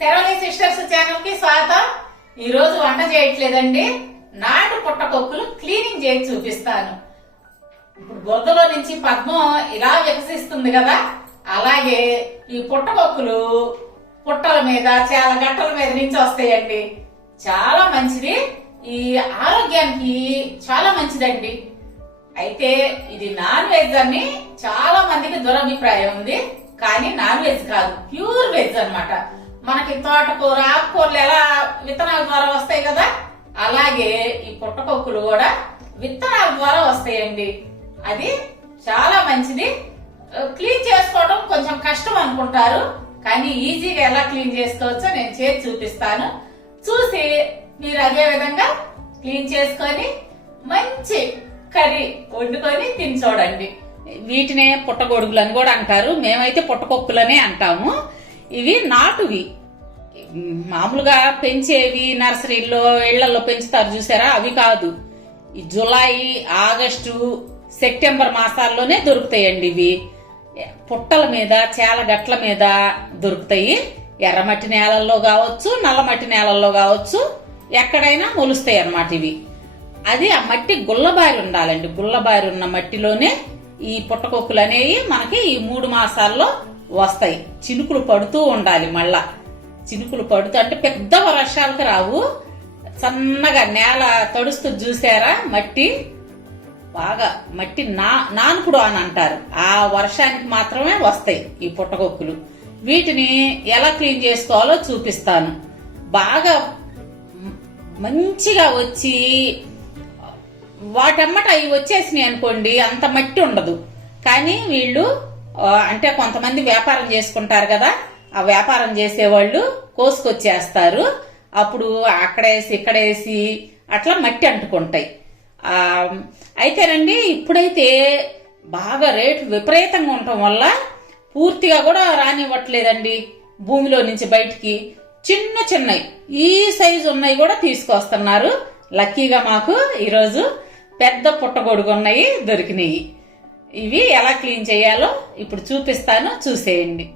తెరవలి sisters ఛానల్కి స్వాగతం. ఈ రోజు వంట చేయట్లేదండి. నాటు పుట్టకొక్కులు క్లీనింగ్ చేసి చూపిస్తాను. ఇప్పుడు బురదలో నుంచి పద్మం ఇలా వికసిస్తుంది కదా? అలాగే ఈ పుట్టకొక్కులు పుట్టల మీద చాలా గట్టల మీద నుంచి వస్తాయండి. చాలా మంచిది ఈ ఆరోగ్యానికి చాలా మంచిదండి. అయితే ఇది నాన్ వెజ్ అని చాలా మందికి దురభిప్రాయం ఉంది. కానీ నాన్ వెజ్ కాదు ప్యూర్ వెజ్ అన్నమాట. మనకి తోటకూర ఆకుకూరలు ఎలా విత్తనాల ద్వారా వస్తాయి కదా? అలాగే ఈ పుట్టకొక్కులు కూడా విత్తనాల ద్వారా వస్తాయండి. అది చాలా మంచిది. క్లీన్ చేసుకోవడం కొంచెం కష్టం అనుకుంటారు కానీ ఈజీగా ఎలా క్లీన్ చేసుకోవచ్చో నేను చేసి చూపిస్తాను. చూసి మీరు అదే విధంగా క్లీన్ చేసుకొని మంచి కర్రీ వండుకొని తిని చూడండి. వీటినే పుట్టగొడుగులు అని కూడా అంటారు. మేమైతే పుట్టకొక్కులనే అంటాము. ఇవి నాటువి. మామూలుగా పెంచేవి నర్సరీల్లో ఇళ్ళలో పెంచుతారు చూసారా? అవి కాదు. ఈ జులై ఆగస్టు సెప్టెంబర్ మాసాల్లోనే దొరుకుతాయండి ఇవి. పుట్టల మీద చేల గట్ల మీద దొరుకుతాయి. ఎర్రమట్టి నేలల్లో కావచ్చు నల్లమట్టి నేలల్లో కావచ్చు ఎక్కడైనా మొలుస్తాయి అన్నమాట ఇవి. అది ఆ మట్టి గుల్లబారి ఉండాలండి. గుల్లబారి ఉన్న మట్టిలోనే ఈ పుట్టకొక్కులు అనేవి మనకి ఈ మూడు మాసాల్లో వస్తాయి. చినుకులు పడుతూ ఉండాలి మళ్ళా. చినుకులు పడుతూ అంటే పెద్ద వర్షాలకు రావు. సన్నగా నేల తడుస్తూ చూసారా? మట్టి బాగా మట్టి నా నానుకుడు అని అంటారు. ఆ వర్షానికి మాత్రమే వస్తాయి ఈ పుట్టగొక్కులు. వీటిని ఎలా క్లీన్ చేసుకోవాలో చూపిస్తాను. బాగా మంచిగా వచ్చి వాటమ్మట అవి వచ్చేసినాయి అనుకోండి అంత మట్టి ఉండదు. కానీ వీళ్ళు అంటే కొంతమంది వ్యాపారం చేసుకుంటారు కదా ఆ వ్యాపారం చేసేవాళ్ళు కోసుకొచ్చేస్తారు. అప్పుడు అక్కడేసి ఇక్కడేసి అట్లా మట్టి అంటుకుంటాయి. అయితేనండి ఇప్పుడైతే బాగా రేటు విపరీతంగా ఉండటం వల్ల పూర్తిగా కూడా రానివ్వట్లేదండి. భూమిలో నుంచి బయటికి చిన్న చిన్నవి ఈ సైజు ఉన్నాయి కూడా తీసుకొస్తున్నారు. లక్కీగా మాకు ఈరోజు పెద్ద పుట్టగొడుగు ఉన్నాయి దొరికినాయి. ఇవి ఎలా క్లీన్ చేయాలో ఇప్పుడు చూపిస్తాను చూసేయండి.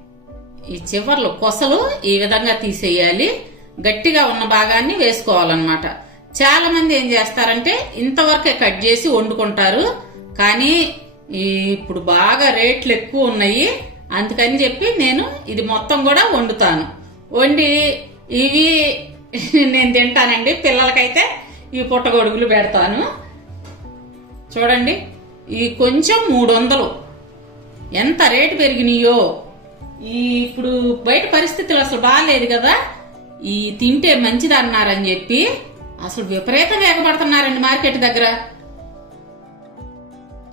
ఈ చివర్లు కొసలు ఈ విధంగా తీసేయాలి. గట్టిగా ఉన్న భాగాన్ని వేసుకోవాలన్నమాట. చాలా మంది ఏం చేస్తారంటే ఇంతవరకే కట్ చేసి వండుకుంటారు. కానీ ఇప్పుడు బాగా రేట్లు ఎక్కువ ఉన్నాయి. అందుకని చెప్పి నేను ఇది మొత్తం కూడా వండుతాను. వండి ఇవి నేను తింటానండి. పిల్లలకైతే ఈ పుట్టగొడుగులు పెడతాను. చూడండి. ఈ కొంచెం మూడు వందలు ఎంత రేటు పెరిగినాయో? ఈ ఇప్పుడు బయట పరిస్థితులు అసలు బాగాలేదు కదా. ఈ తింటే మంచిది అన్నారని చెప్పి అసలు విపరీతంగా ఎగబడుతున్నారండి మార్కెట్ దగ్గర.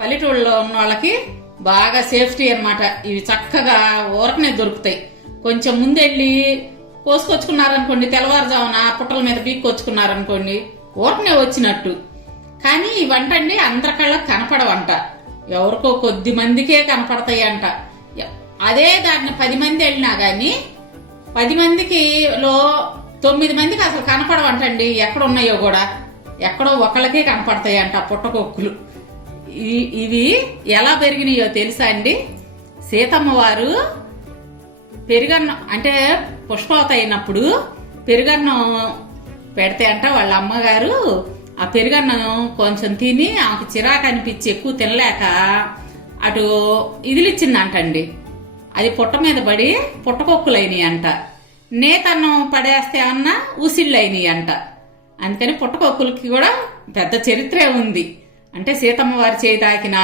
పల్లెటూళ్ళలో ఉన్న వాళ్ళకి బాగా సేఫ్టీ అనమాట ఇవి చక్కగా ఊరకనే దొరుకుతాయి. కొంచెం ముందెళ్ళి కోసుకొచ్చుకున్నారనుకోండి తెల్లవారుజామున పుట్టల మీద పీక్కొచ్చుకున్నారనుకోండి ఊరకనే వచ్చినట్టు. కానీ ఇవంటండి వంట అండి అందరికళ్ళకి కనపడవంట. ఎవరికో కొద్ది మందికే కనపడతాయి అంట అదే దాన్ని పది మంది వెళ్ళినా కానీ పది మందికి లో తొమ్మిది మందికి అసలు కనపడవంటండి. ఎక్కడ ఉన్నాయో కూడా. ఎక్కడో ఒకళ్ళకే కనపడతాయి అంట పుట్టకొక్కులు. ఇవి ఎలా పెరిగినాయో తెలుసా అండి? సీతమ్మ వారు పెరుగన్నం అంటే పుష్పవత అయినప్పుడు పెరుగన్నం పెడితే అంట వాళ్ళ అమ్మగారు ఆ పెరుగన్నం కొంచెం తిని ఆమెకు చిరాకు అనిపించి ఎక్కువ తినలేక అటు ఇదిలిచ్చిందంటండి. అది పుట్ట మీద పడి పుట్టకొక్కులైనవి అంట నేతన్నం పడేస్తే అన్న ఉసిళ్ళైనవి అంట అందుకని పుట్టకొక్కులకి కూడా పెద్ద చరిత్రే ఉంది. అంటే సీతమ్మ వారి చేయి తాకిన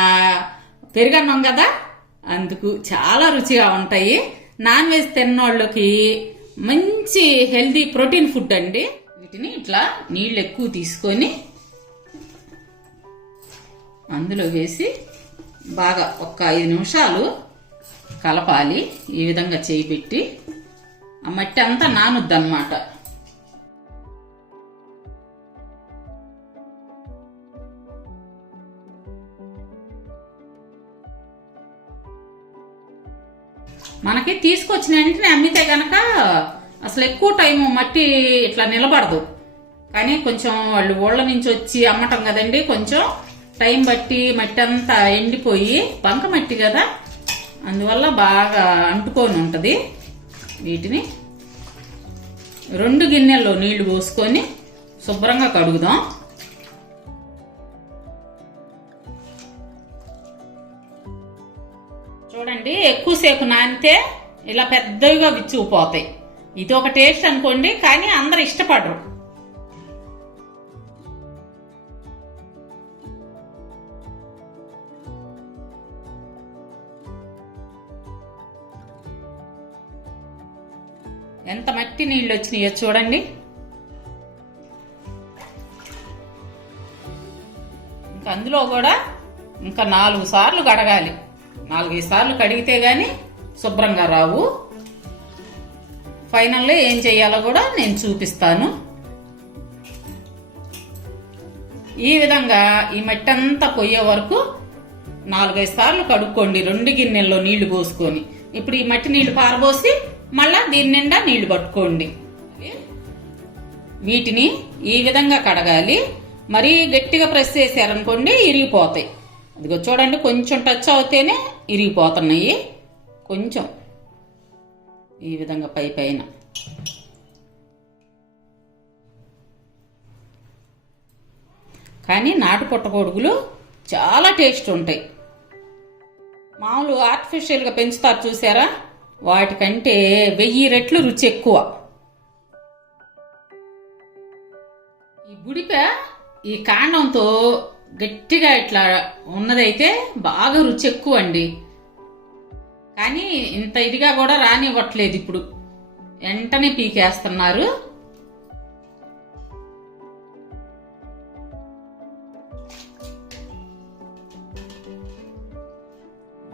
పెరుగన్నం కదా? అందుకు చాలా రుచిగా ఉంటాయి. నాన్ వెజ్ తిన్నోళ్ళకి మంచి హెల్దీ ప్రోటీన్ ఫుడ్ అండి. వీటిని ఇట్లా నీళ్ళు ఎక్కువ తీసుకొని అందులో వేసి బాగా ఒక ఐదు నిమిషాలు కలపాలి. ఈ విధంగా చేయి పెట్టి ఆ మట్టి అంతా నానుద్దన్నమాట. మనకి తీసుకొచ్చిన వెంటనే అమ్మితే కనుక అసలు ఎక్కువ టైం మట్టి ఇట్లా నిలబడదు. కానీ కొంచెం వాళ్ళు ఊళ్ళ నుంచి వచ్చి అమ్మటం కదండి కొంచెం టైం బట్టి మట్టి అంతా ఎండిపోయి బంక మట్టి కదా అందువల్ల బాగా అంటుకొని ఉంటుంది. వీటిని రెండు గిన్నెల్లో నీళ్ళు పోసుకొని శుభ్రంగా కడుగుదాం. చూడండి ఎక్కువసేపు నానితే ఇలా పెద్దవిగా విచ్చుకుపోతాయి. ఇది ఒక టేస్ట్ అనుకోండి కానీ అందరు ఇష్టపడరు. ఎంత మట్టి నీళ్ళు వచ్చినాయో చూడండి. ఇంకా అందులో కూడా ఇంకా నాలుగు సార్లు కడగాలి. నాలుగైదు సార్లు కడిగితే కానీ శుభ్రంగా రావు. ఫైనల్లో ఏం చేయాలో కూడా నేను చూపిస్తాను. ఈ విధంగా ఈ మట్టి అంతా పోయే వరకు నాలుగైదు సార్లు కడుక్కోండి రెండు గిన్నెల్లో నీళ్ళు పోసుకొని. ఇప్పుడు ఈ మట్టి నీళ్ళు పారబోసి మళ్ళా దీని నిండా నీళ్ళు పట్టుకోండి. వీటిని ఈ విధంగా కడగాలి. మరీ గట్టిగా ప్రెస్ చేశారనుకోండి ఇరిగిపోతాయి. అదిగో చూడండి కొంచెం టచ్ అవుతేనే ఇరిగిపోతున్నాయి. కొంచెం. ఈ విధంగా పై పైన. కానీ నాటు పుట్టగొడుగులు చాలా టేస్ట్ ఉంటాయి. మామూలు ఆర్టిఫిషియల్గా పెంచుతారు చూసారా? వాటికంటే వెయ్యి రెట్లు రుచి ఎక్కువ. ఈ బుడిప ఈ కాండంతో గట్టిగా ఇట్లా ఉన్నదైతే బాగా రుచి ఎక్కువ అండి కానీ ఇంత ఇదిగా కూడా రానివ్వట్లేదు ఇప్పుడు. వెంటనే పీకేస్తున్నారు.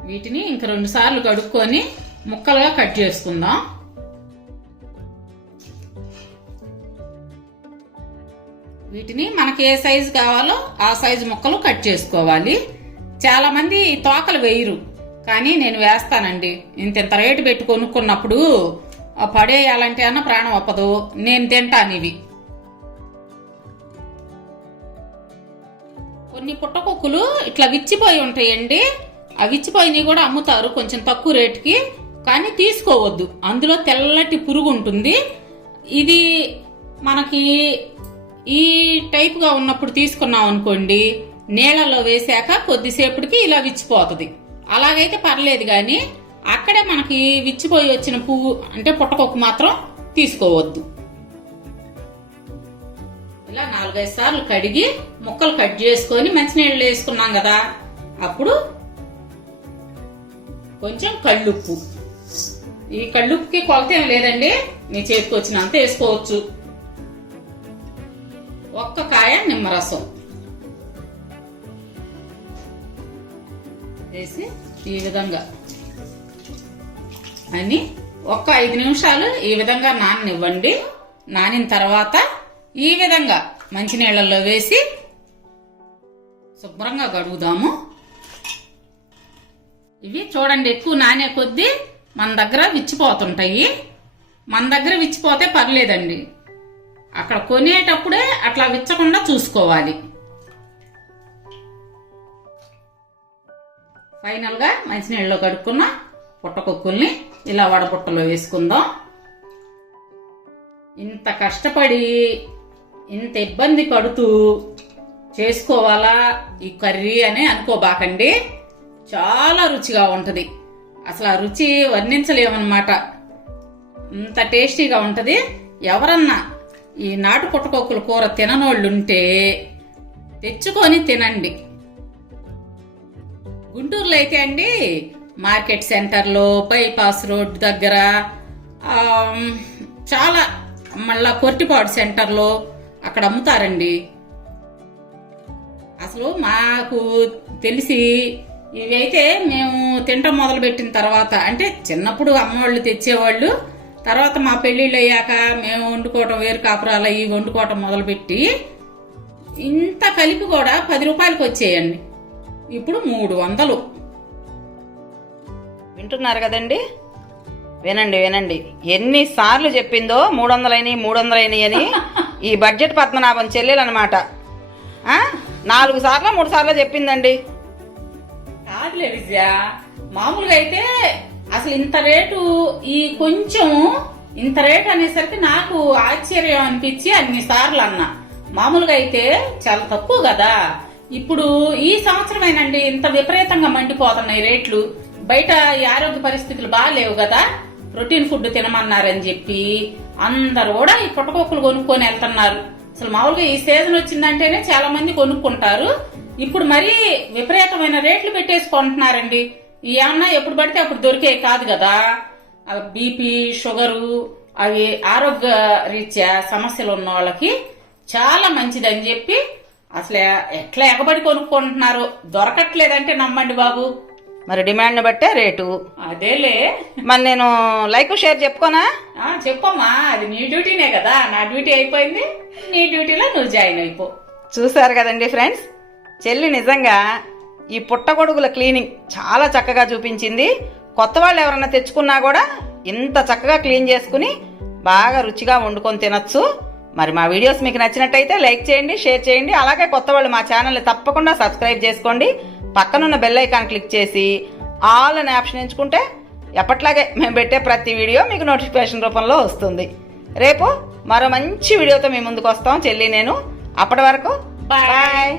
వీటిని ఇంక రెండు సార్లు కడుక్కొని ముక్కలుగా కట్ చేసుకుందాం. వీటిని మనకి ఏ సైజు కావాలో ఆ సైజు ముక్కలు కట్ చేసుకోవాలి. చాలామంది తోకలు వేయరు. కానీ నేను వేస్తానండి. ఇంత ఇంత రేటు పెట్టి కొనుక్కున్నప్పుడు పడేయాలంటే అన్న ప్రాణం ఒప్పదు నేను తింటాను ఇవి. కొన్ని పుట్టకొక్కులు ఇట్లా విచ్చిపోయి ఉంటాయండి. ఆ విచ్చిపోయినవి కూడా అమ్ముతారు కొంచెం తక్కువ రేటుకి కానీ తీసుకోవద్దు. అందులో తెల్లటి పురుగు ఉంటుంది. ఇది మనకి ఈ టైప్గా ఉన్నప్పుడు తీసుకున్నాం అనుకోండి నీళ్ళలో వేసాక కొద్దిసేపటికి ఇలా విచ్చిపోతుంది. అలాగైతే పర్లేదు కానీ అక్కడే మనకి విచ్చిపోయి వచ్చిన పువ్వు అంటే పుట్టకొక్కు మాత్రం తీసుకోవద్దు. ఇలా నాలుగైదు సార్లు కడిగి ముక్కలు కట్ చేసుకొని మంచినీళ్ళు వేసుకున్నాం కదా అప్పుడు కొంచెం కళ్ళుప్పు. ఈ కళ్ళుప్పుకి కొలత ఏం లేదండి మీ చేతికి వచ్చినంత వేసుకోవచ్చు. ఒక్క కాయ నిమ్మరసం. వేసి ఈ విధంగా అని ఒక్క ఐదు నిమిషాలు ఈ విధంగా నాననివ్వండి. నానిన తర్వాత ఈ విధంగా మంచినీళ్ళల్లో వేసి శుభ్రంగా గడుగుదాము ఇవి చూడండి ఎక్కువ నానే కొద్దీ మన దగ్గర విచ్చిపోతుంటాయి. మన దగ్గర విచ్చిపోతే పర్లేదండి. అక్కడ కొనేటప్పుడే అట్లా విచ్చకుండా చూసుకోవాలి. ఫైనల్గా మంచినీళ్ళలో కడుక్కున్న పుట్టకొక్కుల్ని ఇలా వడపుట్టలో వేసుకుందాం. ఇంత కష్టపడి ఇంత ఇబ్బంది పడుతూ చేసుకోవాలా? ఈ కర్రీ అని అనుకోబాకండి. చాలా రుచిగా ఉంటుంది. అసలు ఆ రుచి వర్ణించలేమన్నమాట. ఇంత టేస్టీగా ఉంటుంది. ఎవరన్నా ఈ నాటు పుట్టకొక్కుల కూర తిననోళ్ళుంటే తెచ్చుకొని తినండి. గుంటూరులో అయితే అండి. మార్కెట్ సెంటర్లో బైపాస్ రోడ్ దగ్గర చాలా మళ్ళా కొర్టిపాడు సెంటర్లో అక్కడ అమ్ముతారండి. అసలు మాకు తెలిసి ఇవి అయితే మేము తింటం మొదలుపెట్టిన తర్వాత అంటే చిన్నప్పుడు అమ్మవాళ్ళు తెచ్చేవాళ్ళు తర్వాత మా పెళ్ళిళ్ళు అయ్యాక మేము వండుకోవటం వేరు కాపురాలు అయ్యి వండుకోవటం మొదలుపెట్టి ఇంత కలిపి కూడా పది రూపాయలకి వచ్చేయండి. ఇప్పుడు మూడు వందలు. వింటున్నారు కదండి? వినండి వినండి. ఎన్నిసార్లు చెప్పిందో మూడు వందలైనవి మూడు వందలైనవి అని ఈ బడ్జెట్ పద్మనాభం చెల్లెలు అనమాట నాలుగు సార్లు మూడు సార్లు చెప్పిందండి. కాదులే విద్య మామూలుగా అయితే అసలు ఇంత రేటు ఈ కొంచెం ఇంత రేట్ అనేసరికి నాకు ఆశ్చర్యం అనిపించి అన్ని సార్లు అన్నా. మామూలుగా అయితే చాలా తక్కువ కదా. ఇప్పుడు ఈ సంవత్సరమేనండి ఇంత విపరీతంగా మండిపోతున్నాయి రేట్లు. బయట ఈ ఆరోగ్య పరిస్థితులు బాగాలేవు కదా. ప్రోటీన్ ఫుడ్ తినమన్నారని చెప్పి అందరు కూడా ఈ పుట్టకొక్కులు కొనుక్కొని వెళ్తున్నారు. అసలు మామూలుగా ఈ సీజన్ వచ్చిందంటేనే చాలా మంది కొనుక్కుంటారు. ఇప్పుడు మరీ విపరీతమైన రేట్లు పెట్టేసుకుంటున్నారండి. ఏమన్నా ఎప్పుడు పడితే అప్పుడు దొరికే కాదు కదా. బీపీ షుగరు అవి ఆరోగ్య రీత్యా సమస్యలు ఉన్న వాళ్ళకి చాలా మంచిదని చెప్పి అసలు ఎట్లా ఎగబడి కొనుక్కుంటున్నారు. దొరకట్లేదంటే నమ్మండి బాబు. మరి డిమాండ్ని బట్టే రేటు. అదేలే. మరి నేను లైక్ షేర్ చెప్పుకోనా? చెప్పమ్మా అది నీ డ్యూటీనే కదా నా డ్యూటీ అయిపోయింది. నీ డ్యూటీలో నువ్వు జాయిన్ అయిపో. చూశారు కదండి ఫ్రెండ్స్? చెల్లి నిజంగా ఈ పుట్టగొడుగుల క్లీనింగ్ చాలా చక్కగా చూపించింది. కొత్త వాళ్ళు ఎవరన్నా తెచ్చుకున్నా కూడా ఇంత చక్కగా క్లీన్ చేసుకుని బాగా రుచిగా వండుకొని తినొచ్చు. మరి మా వీడియోస్ మీకు నచ్చినట్టయితే లైక్ చేయండి షేర్ చేయండి. అలాగే కొత్త వాళ్ళు మా ఛానల్ని తప్పకుండా సబ్స్క్రైబ్ చేసుకోండి. పక్కనున్న బెల్ ఐకాన్ క్లిక్ చేసి ఆల్ అనే ఆప్షన్ ఎంచుకుంటే ఎప్పట్లాగే మేము పెట్టే ప్రతి వీడియో మీకు నోటిఫికేషన్ రూపంలో వస్తుంది. రేపు మరో మంచి వీడియోతో మీ ముందుకు వస్తాం. చెల్లి నేను. అప్పటి వరకు. బాయ్